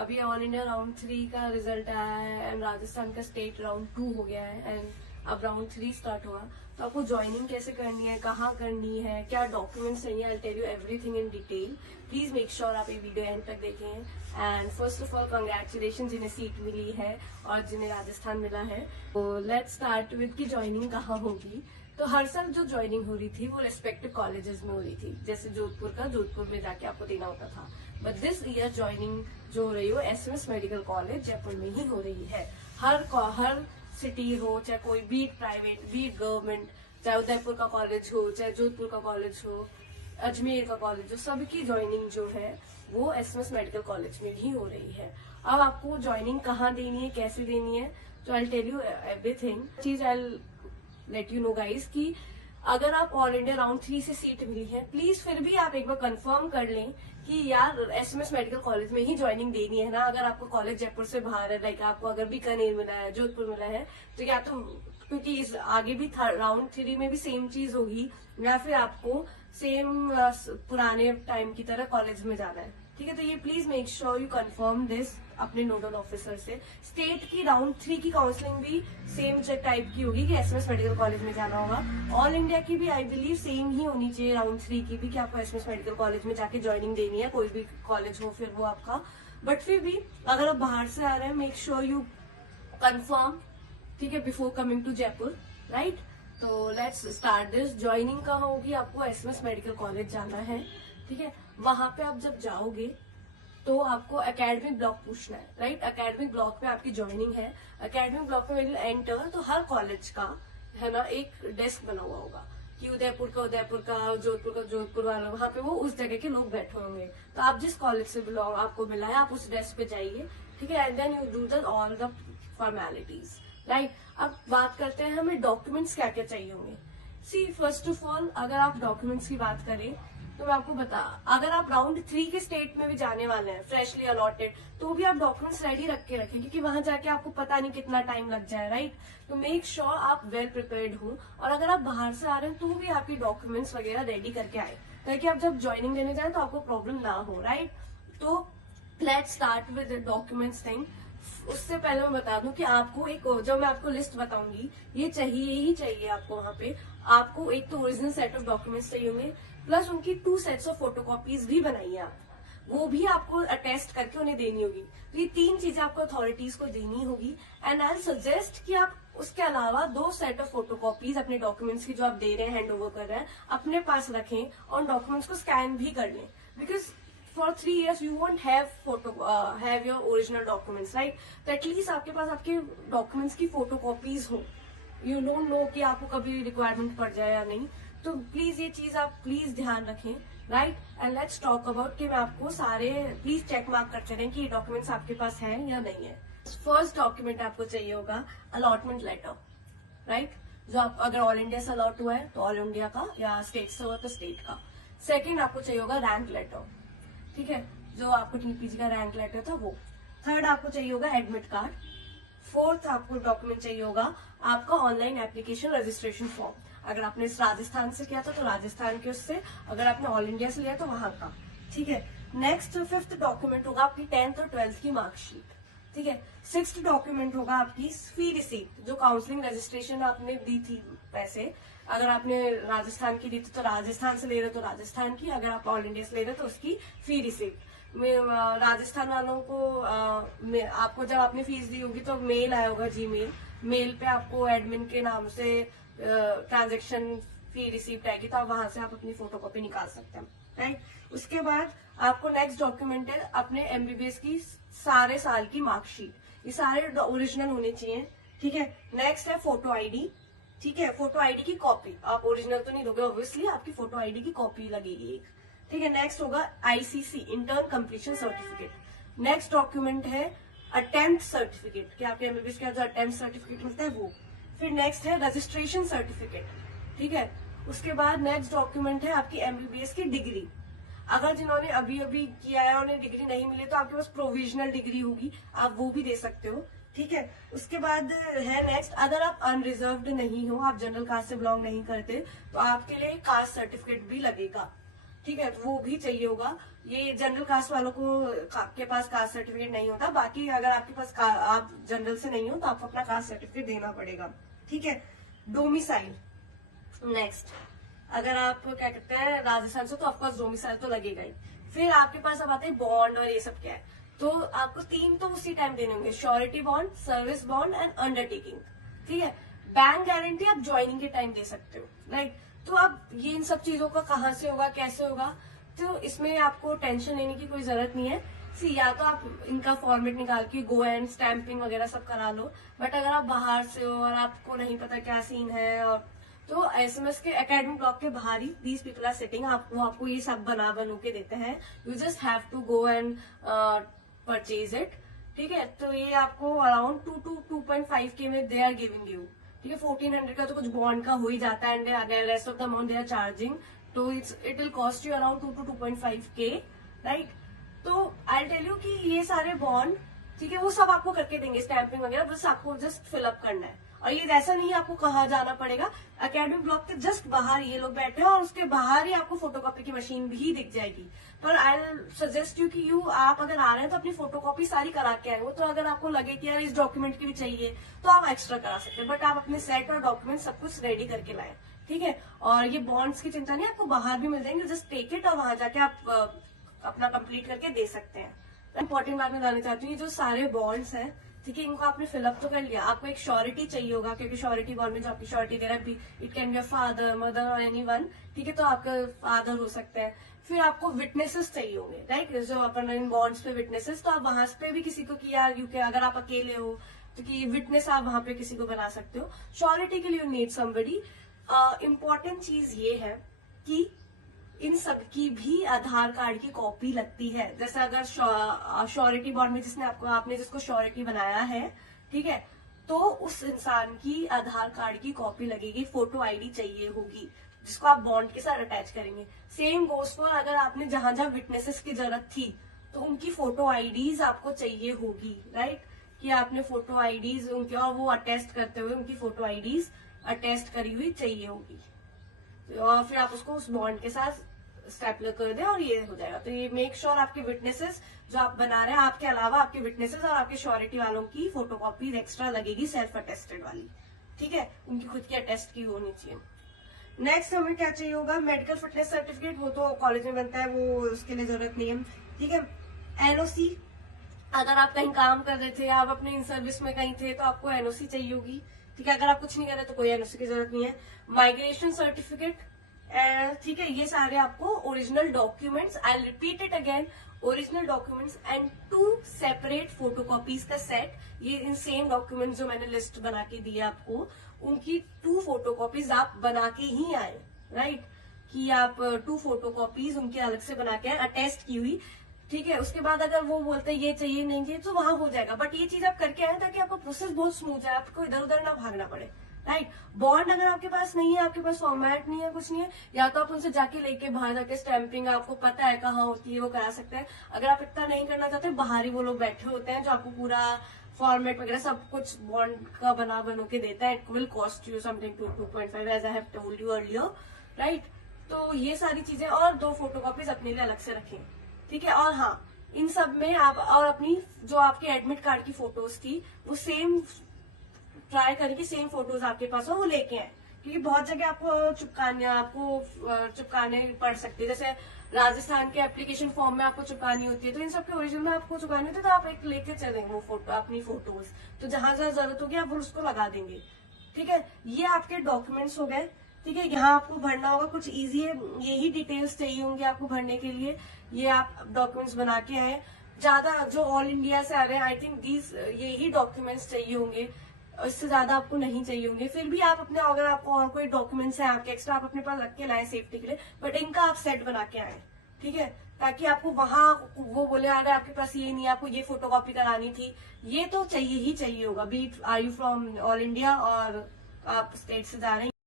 अभी all India round 3 का result आया है एंड राजस्थान का स्टेट राउंड 2 हो गया है एंड अब राउंड 3 स्टार्ट हुआ। तो आपको ज्वाइनिंग कैसे करनी है, कहाँ करनी है, क्या डॉक्यूमेंट्स चाहिए, I tell you everything in detail. Please make sure आप ये वीडियो एंड तक देखें। And first of all congratulation जिन्हें सीट मिली है और जिन्हें राजस्थान मिला है। तो लेट्स स्टार्ट विद की ज्वाइनिंग कहाँ होगी। तो हर साल जो ज्वाइनिंग हो रही थी वो रेस्पेक्टिव कॉलेजेस में हो रही थी, जैसे जोधपुर का जोधपुर में जाके आपको देना होता था। बट दिस ईयर ज्वाइनिंग जो हो रही है वो एसएमएस मेडिकल कॉलेज जयपुर में ही हो रही है। हर सिटी हो, चाहे कोई बीट प्राइवेट बीट गवर्नमेंट, चाहे उदयपुर का कॉलेज हो, चाहे जोधपुर का कॉलेज हो, अजमेर का कॉलेज हो, सबकी ज्वाइनिंग जो है वो एसएमएस मेडिकल कॉलेज में ही हो रही है। अब आपको ज्वाइनिंग कहाँ देनी है, कैसे देनी है, तो आई टेल यू एवरीथिंग चीज। I let you know guys कि अगर आप ऑल इंडिया राउंड 3 से सीट मिली है, प्लीज फिर भी आप एक बार कंफर्म कर लें कि यार एसएमएस मेडिकल कॉलेज में ही ज्वाइनिंग देनी है ना। अगर आपको कॉलेज जयपुर से बाहर है, लाइक आपको अगर बीकानेर मिला है, जोधपुर मिला है, तो या तो क्योंकि इस आगे भी राउंड 3 में भी सेम चीज होगी, या फिर आपको सेम पुराने टाइम की तरह कॉलेज में जाना है। ठीक है, तो ये please make sure you confirm this अपने नोडल ऑफिसर से। स्टेट की राउंड 3 की काउंसलिंग भी सेम टाइप की होगी कि एसएमएस मेडिकल कॉलेज में जाना होगा। ऑल इंडिया की भी आई बिलीव सेम ही होनी चाहिए राउंड 3 की भी, कि आपको एसएमएस मेडिकल कॉलेज में जाके ज्वाइनिंग देनी है, कोई भी कॉलेज हो फिर वो आपका। बट फिर भी अगर आप बाहर से आ रहे हैं, मेक श्योर यू कंफर्म, ठीक है, before coming to Jaipur, right. तो लेट्स स्टार्ट दिस। ज्वाइनिंग कहाँ होगी, आपको एसएमएस मेडिकल कॉलेज जाना है, ठीक है। वहां पे आप जब जाओगे तो आपको एकेडमिक ब्लॉक पूछना है, राइट। एकेडमिक ब्लॉक पे आपकी ज्वाइनिंग है। एकेडमिक ब्लॉक में एंटर तो हर कॉलेज का है ना एक डेस्क बना हुआ होगा कि उदयपुर का जोधपुर वाला, वहां पे वो उस जगह के लोग बैठे होंगे। तो आप जिस कॉलेज से बिलोंग आपको मिला है, आप उस डेस्क पे जाइए, ठीक है, and then you do the all the formalities, right. अब बात करते हैं हमें डॉक्यूमेंट्स क्या क्या चाहिए होंगे। सी फर्स्ट ऑफ ऑल अगर आप डॉक्यूमेंट्स की बात करें तो मैं आपको अगर आप राउंड 3 के स्टेट में भी जाने वाले हैं फ्रेशली अलॉटेड, तो भी आप डॉक्यूमेंट्स रेडी रख के रखें, क्योंकि वहां जाके आपको पता नहीं कितना टाइम लग जाए, राइट। तो मेक श्योर आप वेल प्रिपेयर्ड हो, और अगर आप बाहर से आ रहे हैं तो भी आपकी डॉक्यूमेंट्स वगैरह रेडी करके आए, ताकि आप जब ज्वाइनिंग देने जाए तो आपको प्रॉब्लम ना हो, राइट। तो let's start with documents thing. उससे पहले मैं बता दूं कि आपको एक, जो मैं आपको लिस्ट बताऊंगी, ये चाहिए ही चाहिए आपको। वहां पे आपको एक तो ओरिजिनल सेट ऑफ डॉक्यूमेंट्स चाहिए होंगे, प्लस उनकी 2 सेट्स ऑफ फोटोकॉपीज भी बनाइए आप, वो भी आपको अटेस्ट करके उन्हें देनी होगी। तो ये 3 चीजें आपको अथॉरिटीज को देनी होगी। एंड आई सजेस्ट कि आप उसके अलावा 2 सेट ऑफ फोटोकॉपीज अपने डॉक्यूमेंट्स की जो आप दे रहे हैं, हैंड ओवर कर रहे हैं, अपने पास रखें और डॉक्यूमेंट्स को स्कैन भी कर लें, because for 3 years you won't have your original documents, right? तो एटलीस्ट आपके पास आपके डॉक्यूमेंट्स की फोटोकॉपीज हो। यू डोंट नो कि आपको कभी रिक्वायरमेंट पड़ जाए या नहीं, तो प्लीज ये चीज आप प्लीज ध्यान रखें, right. And let's talk about कि मैं आपको सारे प्लीज चेक मार्क करते रहें कि ये डॉक्यूमेंट्स आपके पास हैं या नहीं है। फर्स्ट डॉक्यूमेंट आपको चाहिए होगा अलॉटमेंट लेटर, राइट, जो आप अगर ऑल इंडिया से अलॉट हुआ है तो ऑल इंडिया का, या स्टेट से हुआ तो स्टेट का। सेकेंड आपको चाहिए होगा रैंक लेटर, ठीक है, जो आपको टीपीजी का रैंक लेटर था वो। थर्ड आपको चाहिए होगा एडमिट कार्ड। फोर्थ आपको डॉक्यूमेंट चाहिए होगा आपका ऑनलाइन एप्लीकेशन रजिस्ट्रेशन फॉर्म, अगर आपने राजस्थान से किया था तो राजस्थान के उससे, अगर आपने ऑल इंडिया से लिया तो वहां का, ठीक है। नेक्स्ट 5th डॉक्यूमेंट होगा आपकी 10th और 12th की मार्कशीट, ठीक है। 6th डॉक्यूमेंट होगा आपकी फी रिसीप्ट, जो काउंसलिंग रजिस्ट्रेशन आपने दी थी पैसे, अगर आपने राजस्थान की दी थी तो राजस्थान से ले रहे तो राजस्थान की, अगर आप ऑल इंडिया से ले रहे तो उसकी फी रिसीप्ट। राजस्थान वालों को आपको जब आपने फीस दी होगी तो मेल आया होगा, जीमेल, मेल पे आपको एडमिन के नाम से ट्रांजेक्शन फी रिसीप्ट आएगी, तो आप वहां से आप अपनी फोटोकॉपी निकाल सकते हैं, राइट। उसके बाद आपको नेक्स्ट डॉक्यूमेंट है अपने एमबीबीएस की सारे साल की मार्कशीट, ये सारे ओरिजिनल होने चाहिए, ठीक है। नेक्स्ट है फोटो आईडी, ठीक है, फोटो आईडी की कॉपी, आप ओरिजिनल तो नहीं दोगे ऑब्वियसली, आपकी फोटो आईडी की कॉपी लगेगी एक, ठीक है। नेक्स्ट होगा ICC intern completion certificate. Next document है अटेम्प्ट सर्टिफिकेट, कि आपके एमबीबीएस का जो अटेम्प्ट सर्टिफिकेट मिलता है वो। फिर नेक्स्ट है रजिस्ट्रेशन सर्टिफिकेट, ठीक है। उसके बाद नेक्स्ट डॉक्यूमेंट है आपकी एमबीबीएस की डिग्री, अगर जिन्होंने अभी अभी किया है उन्हें डिग्री नहीं मिली तो आपके पास प्रोविजनल डिग्री होगी, आप वो भी दे सकते हो, ठीक है। उसके बाद है नेक्स्ट, अगर आप अनरिजर्व्ड नहीं हो, आप जनरल कास्ट से बिलोंग नहीं करते, तो आपके लिए कास्ट सर्टिफिकेट भी लगेगा, ठीक है, तो वो भी चाहिए होगा। ये जनरल कास्ट वालों को के पास कास्ट सर्टिफिकेट नहीं होता, बाकी अगर आपके पास आप जनरल से नहीं हो तो आपको अपना कास्ट सर्टिफिकेट देना पड़ेगा। ठीक है, डोमिसाइल नेक्स्ट, अगर आप क्या कहते हैं राजस्थान से, तो ऑफकोर्स डोमिसाइल तो लगेगा ही। फिर आपके पास अब आते हैं बॉन्ड और ये सब क्या है, तो आपको 3 तो उसी टाइम देने होंगे, surety bond, service bond and undertaking. ठीक है, बैंक गारंटी आप ज्वाइनिंग के टाइम दे सकते हो, राइट। तो अब ये इन सब चीजों का कहाँ से होगा, कैसे होगा, तो इसमें आपको टेंशन लेने की कोई जरूरत नहीं है। सी या तो आप इनका फॉर्मेट निकाल के गो एंड स्टैंपिंग वगैरह सब करा लो, बट अगर आप बाहर से हो और आपको नहीं पता क्या सीन है, और तो एसएमएस के एकेडमिक ब्लॉक के बाहर ही दीज पीपल आर सिटिंग, आपको ये सब बनू के देते हैं। You just have to go and purchase it. ठीक है, तो ये आपको अराउंड 2 to 2.5K में दे आर गिविंग यू। ठीक है, 1400 का तो कुछ बॉन्ड का हो ही जाता है, and rest of the amount they are charging, तो it will cost you around 2 to 2.5K, right. तो आई टेल यू कि ये सारे बॉन्ड, ठीक है, वो सब आपको करके देंगे, स्टैंपिंग वगैरह, बस आपको जस्ट फिलअप करना है। और ये ऐसा नहीं है आपको कहाँ जाना पड़ेगा, एकेडमिक ब्लॉक के जस्ट बाहर ये लोग बैठे हैं, और उसके बाहर ही आपको फोटोकॉपी की मशीन भी दिख जाएगी। पर आई सजेस्ट यू कि आप अगर आ रहे हैं तो अपनी फोटोकॉपी सारी करा के आए हो, तो अगर आपको लगे कि यार इस डॉक्यूमेंट की भी चाहिए तो आप एक्स्ट्रा करा सकते हैं, बट आप अपने सेट और डॉक्यूमेंट सब कुछ रेडी करके लाए। ठीक है, और ये बॉन्ड्स की चिंता नहीं, आपको बाहर भी मिल जाएंगे, जस्ट टेक इट और वहां जाके आप अपना कंप्लीट करके दे सकते हैं। इंपॉर्टेंट बात मैं बताना चाहती हूँ, ये जो सारे बॉन्ड्स हैं, ठीक है, इनको आपने फिलअप तो कर लिया, आपको एक श्योरिटी चाहिए होगा, क्योंकि श्योरिटी बॉन्ड में जो आपकी श्योरिटी दे रहा है, it can be a father, mother और एनीवन। ठीक है, तो आपका फादर हो सकता है। फिर आपको विटनेसेस चाहिए होंगे, राइट, जो अपन इन बॉन्ड्स पे विटनेसेस, तो आप वहां पे भी किसी को कि यार यू के, अगर आप अकेले हो तो कि विटनेस आप वहां पे किसी को बना सकते हो। श्योरिटी के लिए यू नीड समबडी। इम्पोर्टेंट चीज ये है कि इन सब की भी आधार कार्ड की कॉपी लगती है। जैसे अगर श्योरिटी बॉन्ड में आपने जिसको श्योरिटी बनाया है, ठीक है, तो उस इंसान की आधार कार्ड की कॉपी लगेगी, फोटो आईडी चाहिए होगी, जिसको आप बॉन्ड के साथ अटैच करेंगे। सेम गोस फॉर अगर आपने जहां जहां विटनेसेस की जरूरत थी तो उनकी फोटो आईडीज आपको चाहिए होगी, राइट, कि आपने फोटो आईडीज उनकी, और वो अटेस्ट करते हुए उनकी फोटो आईडीज अटेस्ट करी हुई चाहिए होगी, और फिर आप उसको उस बॉन्ड के साथ स्टेपलर कर दे और ये हो जाएगा। तो ये मेक श्योर आपके विटनेसेस जो आप बना रहे हैं, आपके अलावा आपके विटनेसेस और आपके श्योरिटी वालों की फोटोकॉपी एक्स्ट्रा लगेगी, सेल्फ अटेस्टेड वाली। ठीक है, उनकी खुद की अटेस्ट की होनी चाहिए। नेक्स्ट हमें क्या चाहिए होगा, मेडिकल फिटनेस सर्टिफिकेट, वो तो कॉलेज में बनता है, वो उसके लिए जरूरत नहीं है। ठीक है, एनओसी, अगर आप कहीं काम कर रहे थे, आप अपने इन सर्विस में कहीं थे, तो आपको एनओसी चाहिए होगी। ठीक है, अगर आप कुछ नहीं कर रहे तो कोई एनओसी की जरूरत नहीं है। माइग्रेशन सर्टिफिकेट, ठीक है, ये सारे आपको original documents, I repeat it again, original documents and 2 separate photocopies का सेट। ये इन सेम डॉक्यूमेंट्स जो मैंने लिस्ट बना के दी है आपको, उनकी 2 फोटोकॉपीज आप बना के ही आए, राइट, कि आप 2 फोटोकॉपीज उनकी अलग से बना के आए, अटेस्ट की हुई। ठीक है, उसके बाद अगर वो बोलते हैं ये चाहिए नहीं चाहिए तो वहां हो जाएगा, बट ये चीज आप करके आए ताकि आपका प्रोसेस बहुत स्मूथ है, आपको इधर उधर ना भागना पड़े, राइट। बॉन्ड अगर आपके पास नहीं है, आपके पास फॉर्मेट नहीं है, कुछ नहीं है, या तो आप उनसे जाके लेके बाहर जाके स्टैंपिंग आपको पता है कहाँ होती है, वो करा सकते हैं। अगर आप इतना नहीं करना चाहते, बाहर ही वो लोग बैठे होते हैं जो आपको पूरा फॉर्मेट वगैरह सब कुछ बॉन्ड का बनो के देता है। It will cost you something 2.5 as I have told you earlier, right. तो ये सारी चीजें, और 2 फोटोकॉपीज अपने लिए अलग से रखें। ठीक है, और हाँ, इन सब में आप और अपनी जो आपके एडमिट कार्ड की फोटोज थी वो सेम ट्राई करें कि सेम फोटोज आपके पास हो, वो लेके आए, क्योंकि बहुत जगह आपको चिपकाने पड़ सकती है। जैसे राजस्थान के एप्लीकेशन फॉर्म में आपको चिपकानी होती है, तो इन सब के ओरिजिनल में आपको चिपकानी होती है, तो आप एक लेके चलेंगे वो फोटो, अपनी फोटोज, तो जहां जहां जरूरत होगी आप उसको लगा देंगे। ठीक है, ये आपके डॉक्यूमेंट्स हो गए। ठीक है, यहाँ आपको भरना होगा, कुछ इजी है, यही डिटेल्स चाहिए होंगे आपको भरने के लिए। ये आप डॉक्यूमेंट्स बना के आए, ज्यादा जो ऑल इंडिया से आ रहे हैं, आई थिंक यही डॉक्यूमेंट्स चाहिए होंगे, इससे ज्यादा आपको नहीं चाहिए होंगे। फिर भी आप अपने, अगर आपको और कोई डॉक्यूमेंट्स हैं आपके एक्स्ट्रा, आप अपने पास रख के लाए सेफ्टी के लिए, बट इनका आप सेट बना के आए। ठीक है, ताकि आपको वहां वो बोले अरे आपके पास ये नहीं, आपको ये फोटोकॉपी करानी थी, ये तो चाहिए ही चाहिए होगा, B R you from all India और आप स्टेट से जा रहे हैं।